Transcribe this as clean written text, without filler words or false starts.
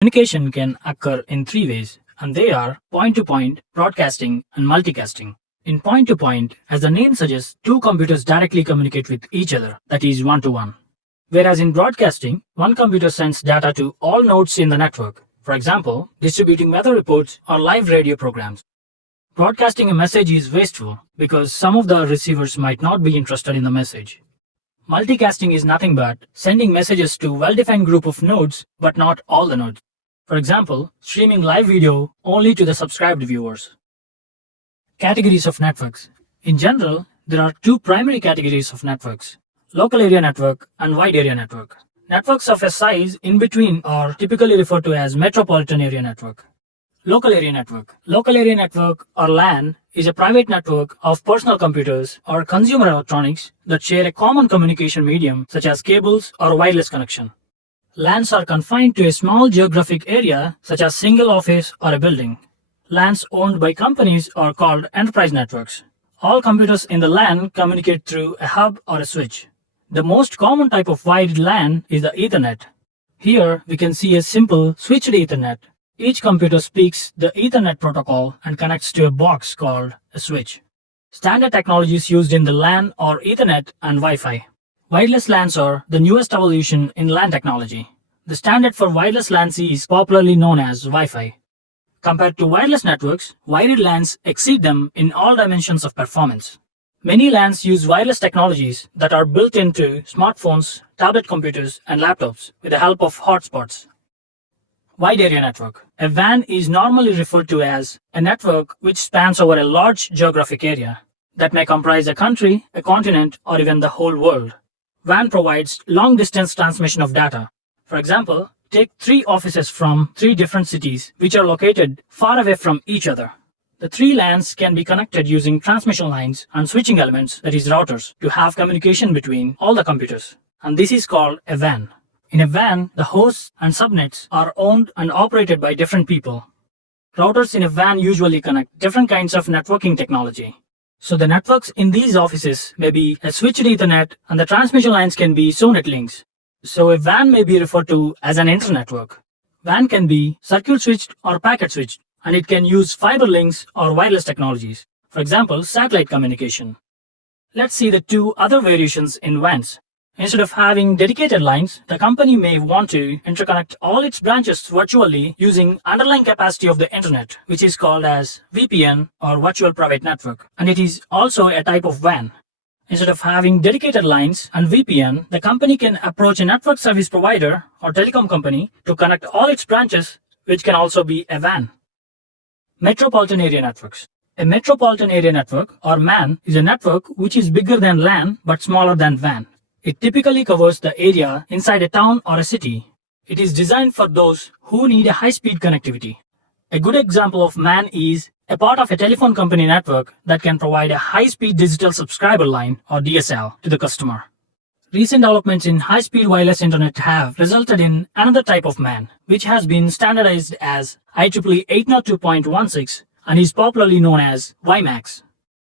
Communication can occur in three ways, and they are point-to-point, broadcasting, and multicasting. In point-to-point, as the name suggests, two computers directly communicate with each other, that is one-to-one. Whereas in broadcasting, one computer sends data to all nodes in the network, for example, distributing weather reports or live radio programs. Broadcasting a message is wasteful because some of the receivers might not be interested in the message. Multicasting is nothing but sending messages to a well-defined group of nodes, but not all the nodes. For example, streaming live video only to the subscribed viewers. Categories of networks. In general, there are two primary categories of networks: local area network and wide area network. Networks of a size in between are typically referred to as metropolitan area network. Local area network. Local area network, or LAN, is a private network of personal computers or consumer electronics that share a common communication medium such as cables or wireless connection. LANs are confined to a small geographic area such as single office or a building. LANs owned by companies are called enterprise networks. All computers in the LAN communicate through a hub or a switch. The most common type of wired LAN is the Ethernet. Here we can see a simple switched Ethernet. Each computer speaks the Ethernet protocol and connects to a box called a switch. Standard technologies used in the LAN are Ethernet and Wi-Fi. Wireless LANs are the newest evolution in LAN technology. The standard for wireless LANs is popularly known as Wi-Fi. Compared to wireless networks, wired LANs exceed them in all dimensions of performance. Many LANs use wireless technologies that are built into smartphones, tablet computers, and laptops with the help of hotspots. Wide area network. A WAN is normally referred to as a network which spans over a large geographic area that may comprise a country, a continent, or even the whole world. WAN provides long-distance transmission of data. For example, take three offices from three different cities which are located far away from each other. The three LANs can be connected using transmission lines and switching elements, that is routers, to have communication between all the computers. And this is called a WAN. In a WAN, the hosts and subnets are owned and operated by different people. Routers in a WAN usually connect different kinds of networking technology. So the networks in these offices may be a switched Ethernet and the transmission lines can be SONET links. So a WAN may be referred to as an internetwork. WAN can be circuit switched or packet switched, and it can use fiber links or wireless technologies. For example, satellite communication. Let's see the two other variations in WANs. Instead of having dedicated lines, the company may want to interconnect all its branches virtually using underlying capacity of the internet, which is called as VPN or virtual private network, and it is also a type of WAN. Instead of having dedicated lines and VPN, the company can approach a network service provider or telecom company to connect all its branches, which can also be a WAN. Metropolitan area networks. A metropolitan area network, or MAN, is a network which is bigger than LAN but smaller than WAN. It typically covers the area inside a town or a city. It is designed for those who need a high-speed connectivity. A good example of MAN is a part of a telephone company network that can provide a high-speed digital subscriber line or DSL to the customer. Recent developments in high-speed wireless internet have resulted in another type of MAN, which has been standardized as IEEE 802.16 and is popularly known as WiMAX.